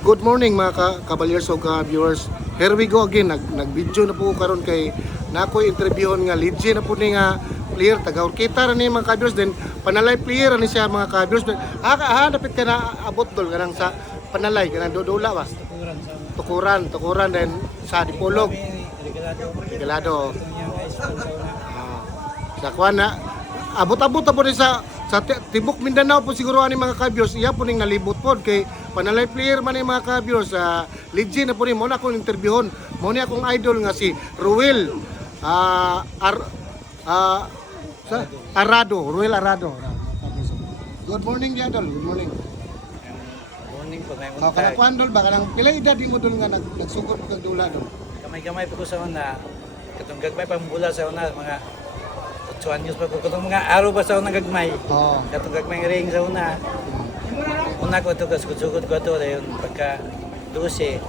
Good morning mga kabalyers o ka-viewers. Here we go again. Nag-video na po karon kay nako interviewon nga legend na po ni nga player taga Urquita ra ni mga ka-viewers, then panalay player ni siya mga ka-viewers. Dapat ka na abot dol kanang sa panalay kanang dodula ba. Tukuran then sa Dipolog. Regalado. Sa kuan na abot-abot po ni sa Tibok Mindanao po siguro ani mga ka-viewers, iya po ning nalibot pod kay panalay player man ni mga ka-viewers. Legend na po ni mo na akong interviewon. Mo ni akong idol nga si Ruel Arado, Ruel Arado. Good morning di idol. Good morning. Morning po may Kana untag. kuan dol ba kanang pila edad mo dol nga nagsugod kag dula dol. Gamay-gamay po ko sa una. Katong gagmay pambula sa una mga 8 anyos pa ko. Katong mga araw ba sa una gagmay. Oh. Katong gagmay ring sa una. Una ko ito kasugod ko ito dayon pagka 12.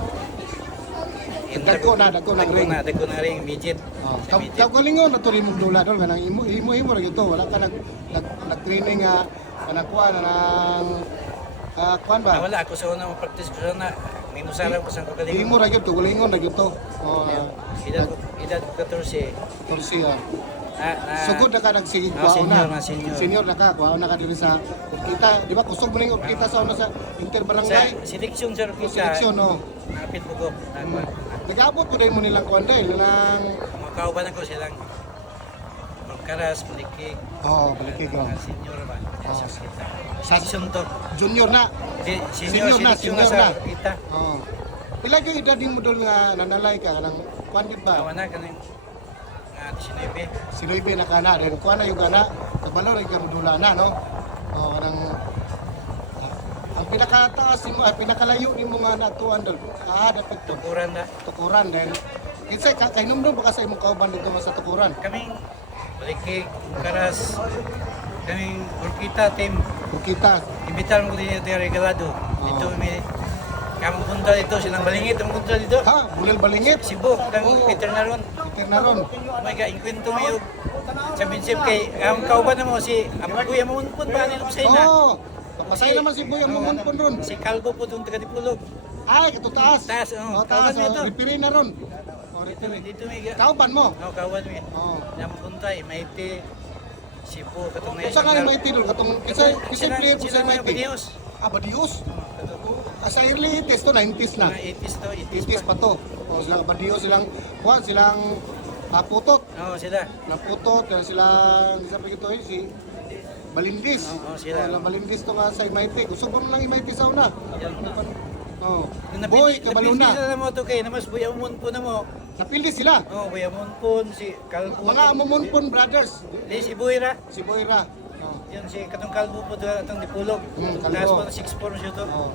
Dagko na ring. Dagko na ring midget. Sa midget. Kau kalingon na to rimong dula dol kanang imo ra gyud to, wala ka nag-training nga kanang kuan nang kuan ba? Wala ako sa una practice ko sa una. Minusara ko sa kagalingon. Imo ra gyud to, kalingon ra gyud to. Oh, Edad ko 14. torsiya. Na Sugod na ka nagsige senior na senior. Senior na ka, kuha na ka diri sa Urquita. Di ba kusog mo ning Urquita sa una sa Sa interbarangay? seleksyon sa Rukita. Seleksyon no. Napit po ko. Nag-abot po dahil mo nilang kuan dahil nang Makauban ako silang Karas, Malikig. oh, balikig oh. Senior ba? Oh. Section to. Junior na. Senior Senior na. sa kita. Oh. Pila gyud edad mo dol nga nanalay ka kanang kuan gid ba? Awan na kaning nga 19. Siloybe na kana dahil kuan na yung kana. Kabalo ra gyud dula na no. Oh, kanang ang pinakataas mo, pinakalayo nimo nga natuan dol. Dapat to. Tukuran na. Tukuran dahil kinsay kay numdum ba ka sa imong kauban dito sa tukuran? Kaming Malikig, Karas, kaming Urquita team. Kita. Imbitar mo din yung regalado. Dito may kamang punta dito, silang balingit ang punta dito. Ha, bulal balingit. Cebu, lang Oo. Peter na ron. Peter na ron. Oh my God, inkwento mo yung championship kay ang kauban na mo si Kuya Mamunpun ba nilop sa ina. Oo. Papasay naman si Boy ang mumunpon ron. Si Calvo po doon taga Dipolog. Ay, kato taas. Taas, Oh, kauban taas. mo ito. Referee na ron. Oh, Dito referee. dito may Kauban mo. kauban mo. Oo. Namuntay, Maite, Cebu, katong na. Kung saan may tidol katong kisay player po sa may Badios. Badios. Sa early 80s to 90s na. Mga 80s to, 80s 80s pa to. O silang Badios, silang kuan, silang putot. Oo, sila. Naputot, silang isa pa ito si Balindis. Oo, sila. Silang Balindis to nga sa Imaite. Gusto ko lang Imaite sa una. Oh. Nung Boy, kabalo na. Napili mo to kay namas Buya Munpun na mo. Napildi sila. Oh, Buya Munpun, si Calvo. Mga Mumunpon brothers. Si Buira. Si Boyra. Oh. Yun si katong Calvo po doon atong Dipolog. Calvo. Last po 6-4 siya to. Oh.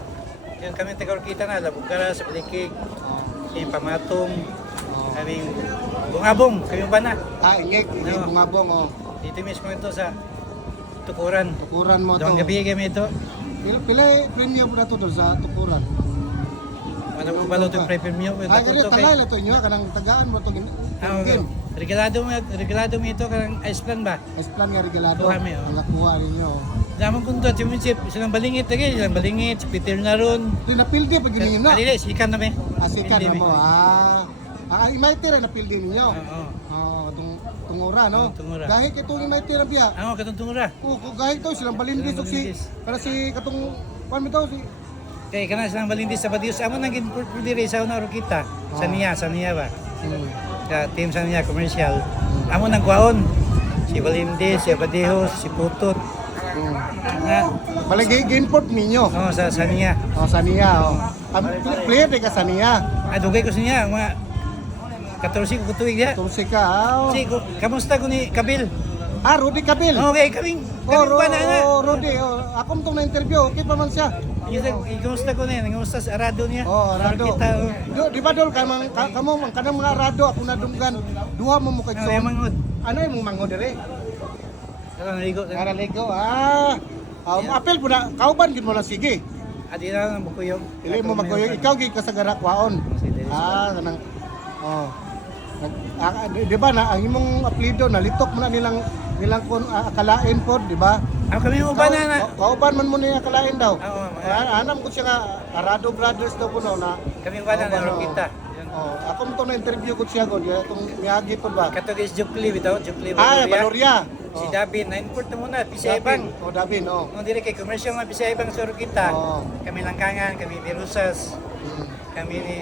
Yun kami taga-Urquita na, Labugara, sa Balikig, Oh. yung Pamatong, Oh. kaming Bungabong, kaming Bana. Ingek, Oo. bungabong. Oh. Dito mismo ito sa Tukuran. Tukuran mo to. Doon gabi kami ito. Pila premium na to doon sa tukuran. Ano po ba ito pre-premium? Ay, kaya talay na to inyo, kanang tagaan mo to game. Regalado mo ito karang ice plan ba? Mas plan nga regalado. Kuha mi, oh. Ang nakuha ninyo. Daman kung ito, championship, silang balingit lagi, silang balingit, si Peter Naron. Di napildi pag gininyo na. Alilis, ikan na may. Asikan na mo. Imaite ra napildi ninyo. Oo. Tungura no. Tungura. Dahil kitong imaite ra biya. Ano, katong tungura. Gahit to silang balindis Silang si balindis. para si katong kuan mi to si Kaya kana silang balingit sa Badios. Amo nang ginpili sa una Urquita. Sa niya ba? Sa team sa niya, commercial. Amo nang kuwaon. Si Balindis, si Abadejos, si Putot. Nga, Balagi ginport ninyo. oh, sa niya. Sa niya. Ang player de ka sa niya. Dugay ko sa niya. Mga 14 ko tuwig niya. Tulsi ka. Si, kamusta ko ni Kabil? Rudy Cabil. Okay, kaming ba na nga? Rudy. Ako mo itong na-interview. Okay pa man siya. Kamusta ko na yun? Kamusta sa Arado niya? Rado. Kita, Di ba dol kamo man kanang mga rado ako nadunggan. Duha mo kay Ano yung mangod? Ano yung mangod dire? Ano naligo? Karaligo. Apel po na kauban gid mo lang sige. Adi na lang bukuyog. Dili mo magkuyog ikaw gid kasagara kwaon. Kanang di ba na ang imong apelyido nalitok mo na nilang nilang kun akalain po, di ba? Ako kami uban na. Kauban man mo niya akalain daw. Oo, Anam ko siya nga Arado Brothers daw po no na. kami uban na Kauban, Rokita. Oh, ako mo to na interview ko siya ko, itong miyagi po ba? Katog is Jukli bitaw, Jukli Ay, Valoria. Valoria. Si Davin, na-import na muna, Pisayabang. Oh, Davin, oh. Kung dire kay commercial nga Pisayabang sa Rokita. Oo. Kami Langkangan, kami Birusas, Mm. kami ni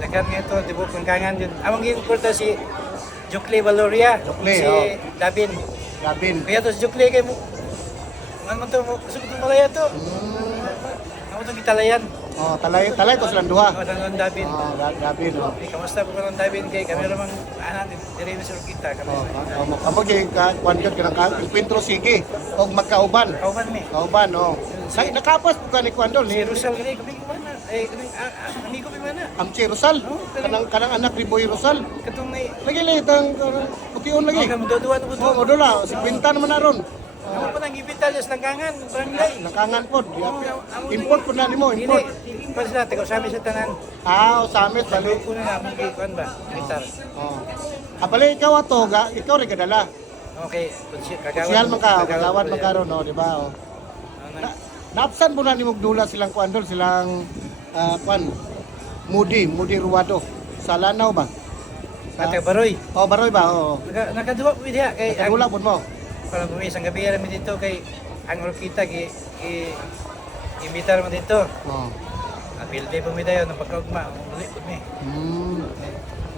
Dagan nga ito, Tibok Langkangan yun. Amang importa si Jukli Valoria, Jukli, si oh. Davin. Davin. Kaya to si Jukli kay mo. Ano to mo, gusto ko malaya to. Ako to kitalayan. Oh, talay to silang duha. Ako ng Davin. Oh, Davin, oh. Kamusta po ka ng Davin kay kami ramang anak dire na sa Rokita kami. Amo kay kwan gyud kanang encuentro sige og magkauban. Kauban mi. Kauban, oh. Nakapas ko ni Kwandol Si ni Rosal gani kami ko na. Eh kami amigo mi mana. Amchi Rosal. Kanang anak ni Boy Rosal. Katong may Lagi tang putiun lagi. kami duduan mo to. Oh, modula, si Quinta naman naron. Ako po nang ibita sa Langkangan, barangay. Nakangan pod. Import po na nimo, import. Dili, pa sila, taga sa amin sa tanan. Ah, Samet Sabi dali. ko na namin kay Kwan ba? Gitar. Oh. Abali ikaw ato ga, ikaw rin kadala. Okay, kagawad. Siyal man ka, kagawad man karon, no, di ba? Oh. Napsan po na ni Mugdula silang Kwandol, silang kwan, Moody Ruwado. Sa Lanao ba? Taga Baroy. Oh, Baroy ba? Oo. Nakaduwa po diha kay Kadula po mo. para bumis ang gabi rami dito kay ang Rokita imbitar mo dito. Oh. Apilde po mi dayon ng pagkaugma, uli po mi.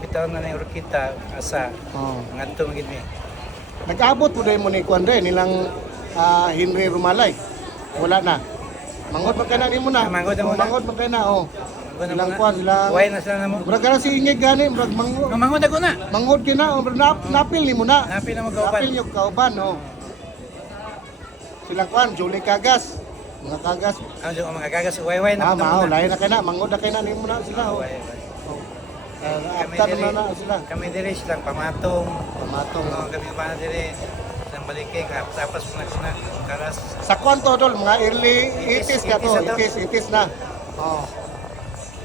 Bitaw na ng Rokita asa Oh. ngadto magid mi. Nag-abot po dahil mo ni Kwandre, nilang Henry Rumalay. Wala na. Mangod man ka na mo na. Mangod na Oh, muna. Mangod man ka na, oh. Silang kwan, silang... Buhay na sila na mo. Murag ka na si Ingig gani, murag Mamangod ako na. mangod ka na, oh, napil ni mo na. Napil na magkauban. Napil yung kauban, oh. Silang kwan, Julie Kagas. Mga Kagas. Ang mga gagas way na. Mao, lain na ka na, mangod na ka na, ni mo na sila, oh. Kami After dire, na sila. kami dire silang pamatong. Pamatong. Kami pa na dire silang balikin tapos na karas. Sa kwanto dol, mga early 80s ka to, 80s na. Oh.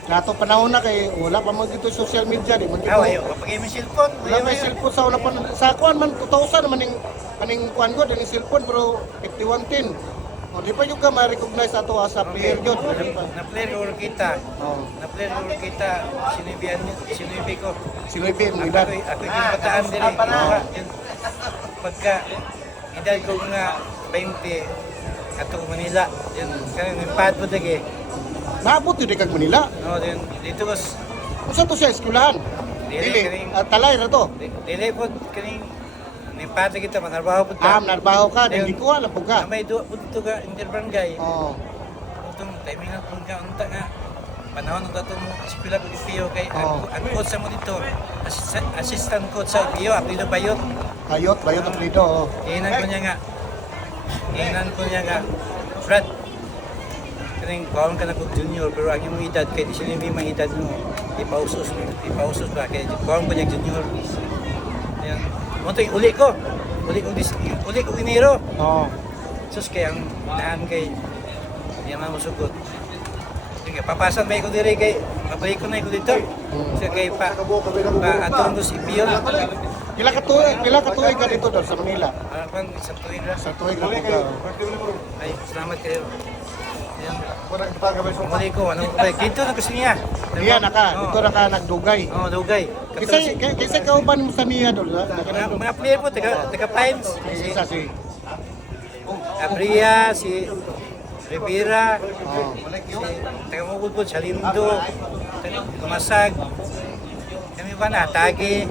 Nato panahon na kay wala pa man dito social media di man dito. Ayo, kapag may cellphone, Wala may cellphone sa una pa sa kwan man 2000 naman aning kwan ko din cellphone pero 5110. O di pa yung ka ma-recognize ato sa player jud. Na player ko kita. Oh. Na player ko kita sinibi ko. Sinuibi mo Ako edad. ako yung bataan dire. Pagka edad ko nga 20 ato Manila. Yan kaya nipad po dagi. Naabot yun di kag Manila. No, din dito was Unsa to siya eskwelahan? Dili, talay ra to. dili po kaning nipad kita manarbaho po Ah, ta. narbaho ka, di ko alam po ka. May duwa po dito ka interbarangay. Oh. Itong timing na kung unta nga panahon ng datong eskwela ko IPO kay Oo. ang coach sa mo dito assistant coach sa IPO apelido Bayot. Bayot ang lido. Oh. Inan ko niya nga Fred kaning kaon ka na kog junior pero ang imong edad kay di sila may edad mo ipausos ba kay kaon ko niya junior. Yan. Mo to uli ko Enero. Oh. Sus kay ang naan kay di man mo sugot. Sige, papasan may ko dire kay mabalik ko na ko dito. Kasi kay atong dos IPO. Kila ka tuig ka dito dol sa Manila. Arapan sa tuig ra. Sa tuig ka po ka. Ay, salamat kayo. Yan. Muli ko, ano ba? Dito na gusto niya. Iya naka, dito na ka nagdugay. Oo, dugay. Kisa kauban mo sa niya dol. Mga player po, taga Pines. Isa si Abria, si Rivera, Oh. taga Mugod po, Salindo, Tumasag. Kami ba na, Tagi.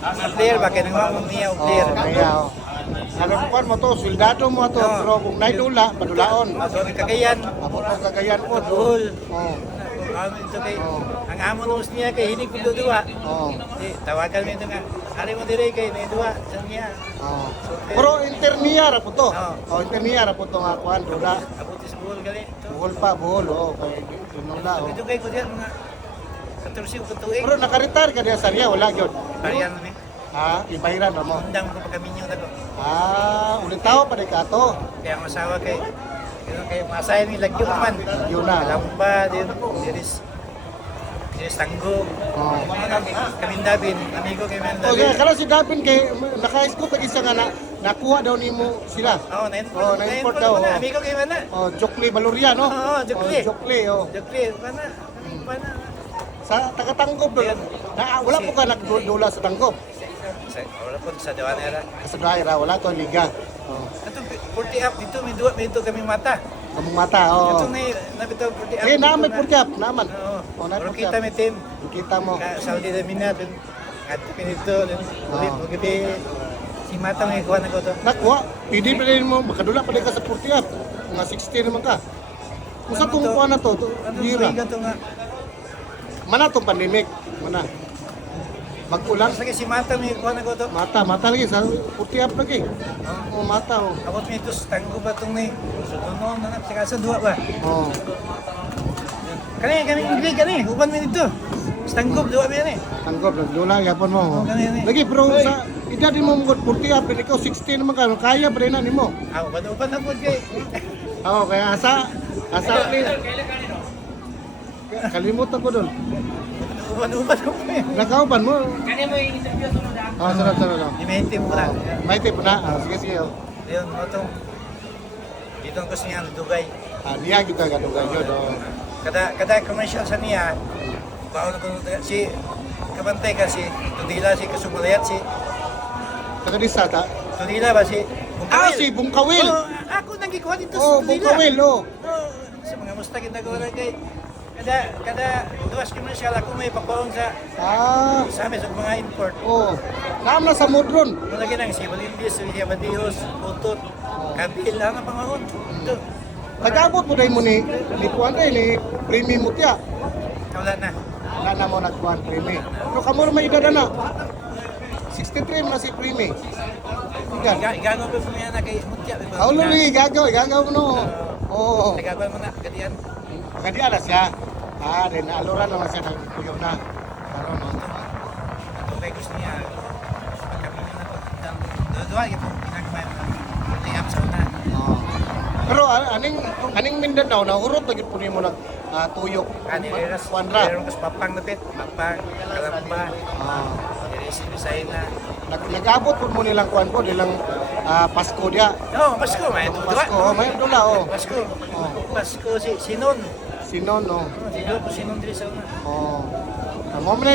Mga player ba? Kaya nangwamong niya o player. Kaya oh. Ano kuan mo to, soldado mo to, Oo. pero kung naidula, padulaon. Mga Cagayan, Abot mo kagayan po. Duhol. Oh. Ito kay, ang amo nung niya kay hinig ko duwa. Oh. Tawagan mo ito nga. Ari mo dire kay may duwa sa niya. Oh. Pero interniya ra po to. Oo. Oh, interniya ra po to nga kuan dula. Abuti sa buhol gali. Buhol pa, buhol oh. Kay tinula oh. Ito kay ko diyan mga 14 o katuig. Pero nakaretire ka diya sa riya, wala gyud. Pariyan mo ni. Ha, ibahiran ra mo. Undang ko pa kami niyo nako. Ah, ulit tao pa di ka to. Kaya ang asawa kay kay masayan ni lagyo man. Yun na. Lamba din diris Tanggo. Oh. Kami Dabin, amigo kay Mel Okay, Dabin. kala si Davin kay naka-scout lagi siya nga nakuha daw nimo sila. Oo, Oh, na-import daw. na. Amigo kayo man na. Oh, Jokli Baluria, no? Oo, Jokli. Oh, Jokli, oh. Jokli, mana? Mana? Sa taga-Tanggop doon. Wala po ka nagdula sa Tanggop. Wala po sa Dawanera. Sa Daira, wala to liga. Oh. Atong 40 up dito, may dito kami mata. Kamong mata, oh. Atong nabitaw 40 up. Eh, naman purkap, naman. Oo. Oh, naman Pero purkap. kita may team. Kita mo. Saudi na minat. At pinito, gabi si Mata may kuha na ko to. Nakuha, pwede pa rin mo, makadula pa rin ka sa purkap. Mga 60 naman ka. Kung sa itong kuha na to, Ano bira. ba to nga? Mana itong pandemic, mana. Mag-ulan, Sige si Mata may kuha na ko to. mata lagi, sa purkap lagi. Oh, mata, oh. Abot may tos tanggo ba tong ni? Sutunon na saka sa duwa ba? Oh. Kani ingrid kani, uban mi dito. Tanggob duwa mi ni. Tanggap, nagdula, yapon mo. Oh, ganyan eh. Lagi, pero sa edad mo mga purkap, ikaw 16 naman ka, kaya pa rin na nimo. Aw, uban na pod kay. Oo, kaya asa kalimutan ko doon. Uban ko. Nakauban mo. Kani mo interview sunod ah. Sarap. Imente mo lang. May tip na. Sige. Oh. Ayun mo to. Dito ang gusto niya Dubai. Diya kita kadugay yun. Oh. Kada commercial sa niya. Baon ko si kabantay ka si Tudila si Kasumalayat si Taga-disa ta. Tudila ba si Si Bungkawil. Oh, ako nang gikuha dito Oh, sa Tudila. Bungkawil, oh. Oh, sa mga musta kita gawa kay kada duwas commercial ako may papaon sa amin sa mga import. Oh. Naam na sa Modron. Kung lagi nang si Balindis, si Badihos, Putot, Kabil lang ang pangahon. Ito, Nag-abot mo dahil mo ni Kuwan ni Primi Mutya. wala na. Wala na mo nagkuhan Primi. Pero kamuro may edad na. 63 na si Primi. Edad. Igagaw ko niya na kay Mutya. Kaulo ni igagaw mo no. Oo. Igagaw mo na, kadiyan. Kadi ala siya. Din aluran naman siya nagpuyo na. Karon no. Ito kay gusto niya. Kami na po. Doon, ito, pinagmay mo. Tiyap sa una. Oo. Pero aning Mindanao na urot lagi po nimo nag tuyok. Ani, Reras, Kuandra. meron kas papang napit. Papang, kalamba. Dirisi, Bisay na. Nag-abot po mo nilang kuan po nilang Pasko dia. Oo, Pasko, may dua. Pasko, may dula oh. Pasko. Pasko si Sinon. Sinon no. Dilo po Sinon diri sa una. Oh. Ang mo na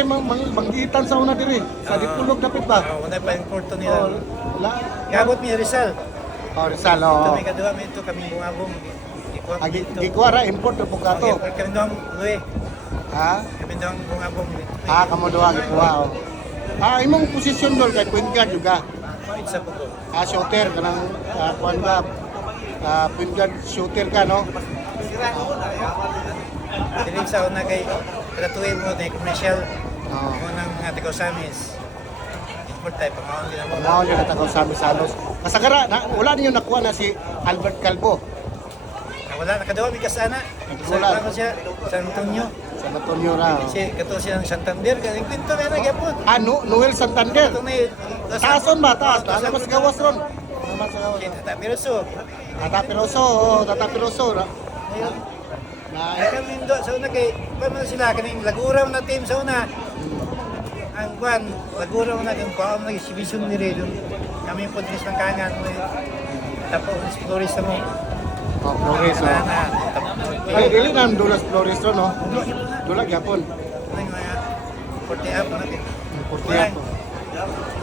manggitan sa una diri. Sa Dipulog dapit ba? Wala pa yung porto nila. Wala. Gabot mi Rizal. Oh, Rizal Ito oh. may kaduha mi ito kami bungabong. Gikuara import po kato. Kami doang luwe. Ha? Kami doang bungabong. Kamo duha gikuha oh. Imong posisyon dol kay point guard juga. Isa po ko. Shooter kanang kuan ka. Point guard shooter ka no. Dili sa una kay gratuin mo na commercial. Oh. Mo nang mga taga-Samis. Import tayo pangahon din mo. Mao ni natagaw sa Misalos. Kasagara na wala niyo nakuha na si Albert Calvo. Wala nakaduha mi kasana. Wala. Sa ko siya San Antonio. Sa Antonio ra. Oh. Si kato siya ng Santander kaning kwento na gyapon. Noel Santander. Ito may Taason ba? Taas. Mas gawas ron. Mas gawas. Kita Miroso. Tata Piroso. Ayun. Na Kami do sa una kay paano sila kaning laguraw na team sa una. Ang kwan, laguraw na yung kuha na exhibition ni Redon. Kami po din ng kangan mo. Tapo ng Flores mo. Flores. Na. Ay, dili na dulas Flores ron, no? Dula gyapon. Ang mga 40 up na natin. 40 up.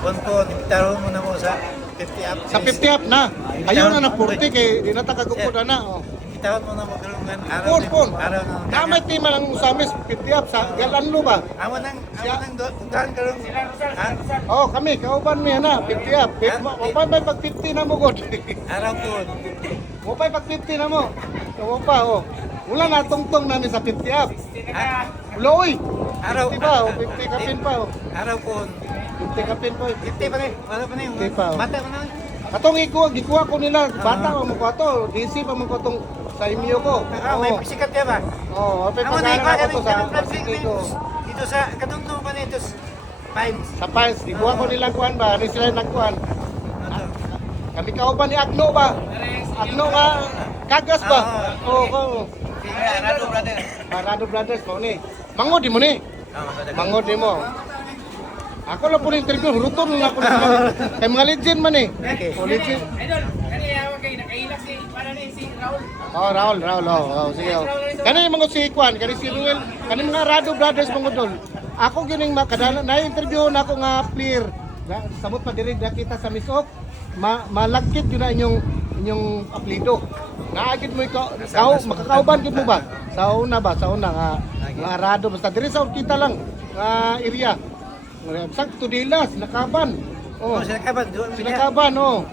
Kung po, nagtaroon mo na mo sa 50 up. Sa 50 up na. Ayaw na 40 kay di na tagagupo na oh. Imbitahon mo na mo karungan araw. Pon. Araw na. Kamay tima lang Usamis 50 up sa Galanlo ba? Amo nang doon karong. Oh, kami kauban mi ana 50 up. Mo pa pag 50 na mo god. Araw po. Mo pa pag 50 na mo. Mo pa oh. Wala na tungtong nami sa 50 up. Uloy. Araw. 50 ba? 50 kapin pa oh. Araw po. 50 kapin pa. 50 pa rin. Wala pa rin. 50 pa, oh. Mata pa na. Katong gikuha ko nila, bata mo ko to, DC pa mo ko tong sa imyo ko. May pisikat ka ba? Oh, may Amo na pagkain ako to sa plastic Pacific ko. dito sa kadungdong pa nito. Pines. Sa Pines, gikuha ko nila kuan ba, ni sila nagkuhan. Kami kauban ni Agno ba? Agno nga kagas ba? Oo. Arado brother. Parado Brothers mo ni. Mangod di mo ni. Mangod di mo. Ako lang po na interview, ruton lang ako na. Kay mga legend man eh. Okay. O legend. Idol, kani yawa kay nakailak si para ni si Raul. Oh, Raul, sige. Oh. Kani mga si Kwan, kani si Ruel, kani mga Rado Brothers mga dol. Ako gining makadala na interview na ako nga player. Samot pa diri kita sa Misok. Malagkit yun na inyong apelido. Naagid mo ikaw, makakauban gid mo ba? Sa una nga Rado basta diri sa Urquita lang nga area. Sakto dilas nakaban. Oh, Sila kaban. sila kaban oh.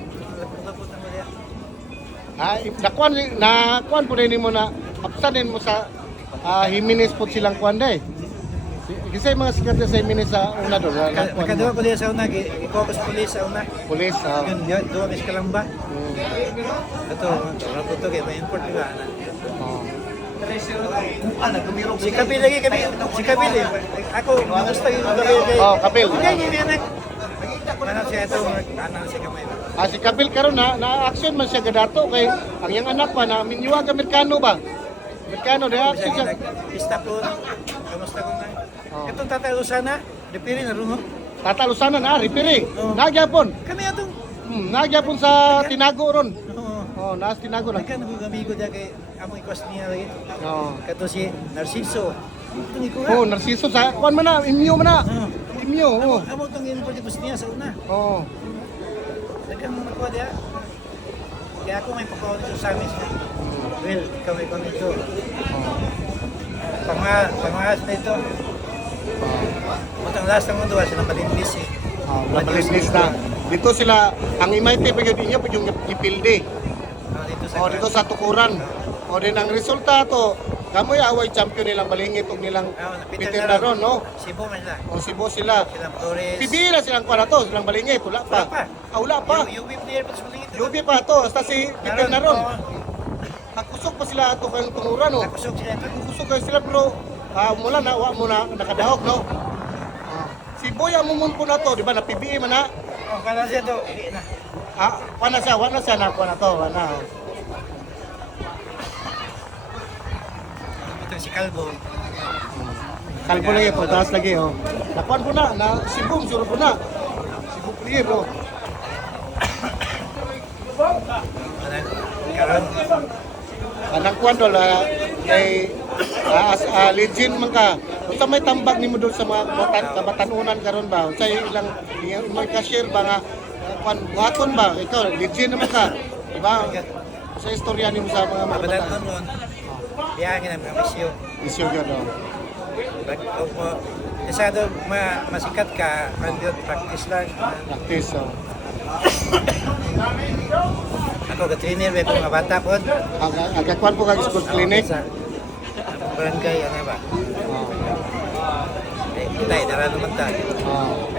Nakuan po rin mo na apsanin mo sa Jimenez po silang kuan day. Kasi mga sikat na sa Jimenez sa una doon. Nakaduwa ko diya sa una, i-focus police sa una. Police. Yun, duwa kay Kalamba. Ito, rapot to kay may import ba. Si Kabil lagi kami, si Kabil eh. Ako, gusto yung Kabil kay. Oh, Kabil. Kaya yung anak. Ano siya ito, ano siya kamay. Si Kabil karon na-action man siya gadato kay ang iyang anak pa na minyuwag Amerikano ba? Amerikano na action siya. Pista po, kamusta ko na. Itong tatalo sana, depiri na rin, no? Tatalo sana na repiri. Oh. Nagyapon. Kami atong, Nagyapon sa Tinago ron. oo. Oh, nas Tinago na. Nagka nagugamigo dyan kay among ikwas niya lagi. Oh. Kato si Narciso. Itong iko Oh, Narciso sa kuan man na, imyo man na. Imyo. Oh. Amo itong in-produce niya sa una. Oh. Nagka mo nakuha diya. Kaya ako may pagkawa nito sa amin siya. Well, ikaw may pagkawa nito. Pangahas na ito. Matang last ng mundo, silang malindis eh. Mabilis na. Dito sila ang imayte pa yun inyo yung ipilde. Dito sa Dito sa tukuran. Din ang resulta to, kamoy away champion nilang Balingit ug nilang Peter Naron, no? Cebu man lang. O Cebu sila. Silang Flores. Pibila silang kuha na to, silang Balingit, wala pa. Wala pa. UB player pa sa Malingit. Yubi pa to, basta si Peter Naron. Nakusok pa sila ato kang tunguran, no? Nakusog sila ito. Nakusok kayo sila, bro. Mula na, wa mo na nakadahog, no? Si Boy Amumun po na to, di ba? Napibi man na. Kala siya to, hindi na. Wala siya nakuha na to, wala. Ito si Calvo. Kalbo lagi, pagtaas lagi, oh. Nakuhan ko na Cebu, suro ko na. Cebu clear, bro. Karon. Anang kuhan doon, kay legend man ka. Unsa may tambag nimo doon sa mga kabatanunan karon ba? Unsa ilang may ka-share ba nga kuhan buhaton ba? Ikaw, legend naman ka. Diba? Sa istorya nimo sa mga Kabataan bata. nun. Biyangin ang mga misyo. Isyo gyud oh. Opo. Masyado masikat ka, mandot practice lang. Practice oh. Ako ka-trainer ba itong mga bata po? Aga kuhan po kag school clinic. Sa barangay, ano ba? Oh. Kita, dara naman tayo. Oh.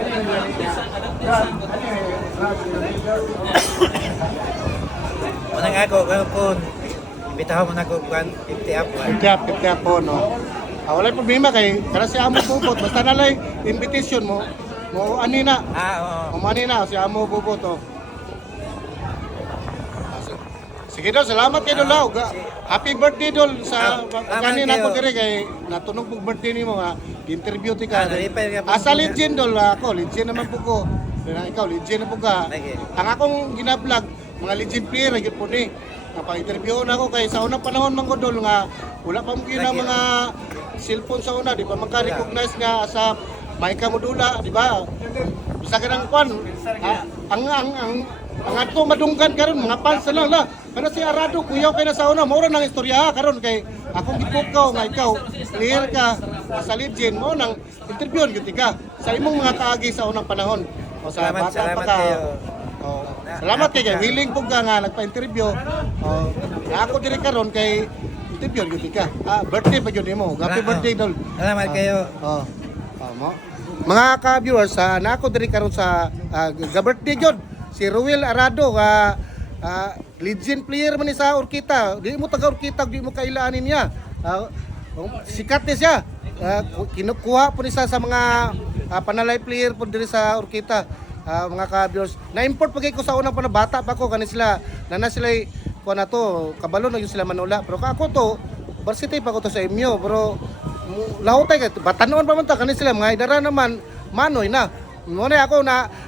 Unang ako, gano'n po, bitaw mo na ako, 50 up. Pagka po no. Wala problema kay kana si amo bubot basta nalay invitation mo ani na. Oo. Umani na si amo bubot oh. Sige daw, salamat kay Dolaw. Happy birthday dol sa kanina ko dire kay natunog pug birthday nimo nga interview ti ka. Asa legend dol ako, legend naman po ko. Ikaw legend na po ka. Ang akong gina-vlog mga legend player gyud po ni. Napa-interview na ako kay sa unang panahon man ko dol nga wala pa mo gina mga cellphone sa una, di ba magka-recognize nga sa Maika Modula, di ba? Bisa ka ng kwan. Ang ato madunggan karon mga fans lang la. Kana si Arado kuyaw kay na sa una, mao ra nang istorya karon kay akong gipukaw nga ikaw clear ka sa legend mo nang interview gyud ka sa imong mga kaagi sa unang panahon. O sa bata pa ka. Salamat kay willing pug ka nga nagpa-interview. Ako diri karon kay interview gyud ka. Birthday pa gyud mo. Happy birthday dol. Salamat kayo. Mo. Mga ka-viewers, na ako diri karon sa ga-birthday gyud si Ruel Arado nga legend player man ni sa Urquita. Di mo taga Urquita, di mo kailaanin niya. Sikat ni siya. Kinukuha po ni sa mga panalay player po diri sa Urquita. Mga ka-viewers, na-import pa ko sa unang panabata pa ko kanin sila. Nana sila kuha na to, kabalo na yung sila Manula. Pero ako to, varsity pa ko to sa inyo. Pero lahutay ka, batanon pa man ta kanin sila. Mga idara naman, manoy na. Mo na ako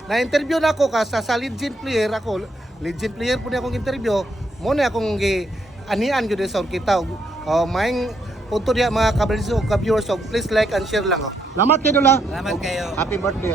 na-interview na ako sa legend player ako. Legend player po na akong interview. Mo na akong anian gyud sa kita. Maing punto diya mga kabalisa o ka-viewers, so please like and share lang. Salamat kayo la. Salamat kayo. Happy birthday.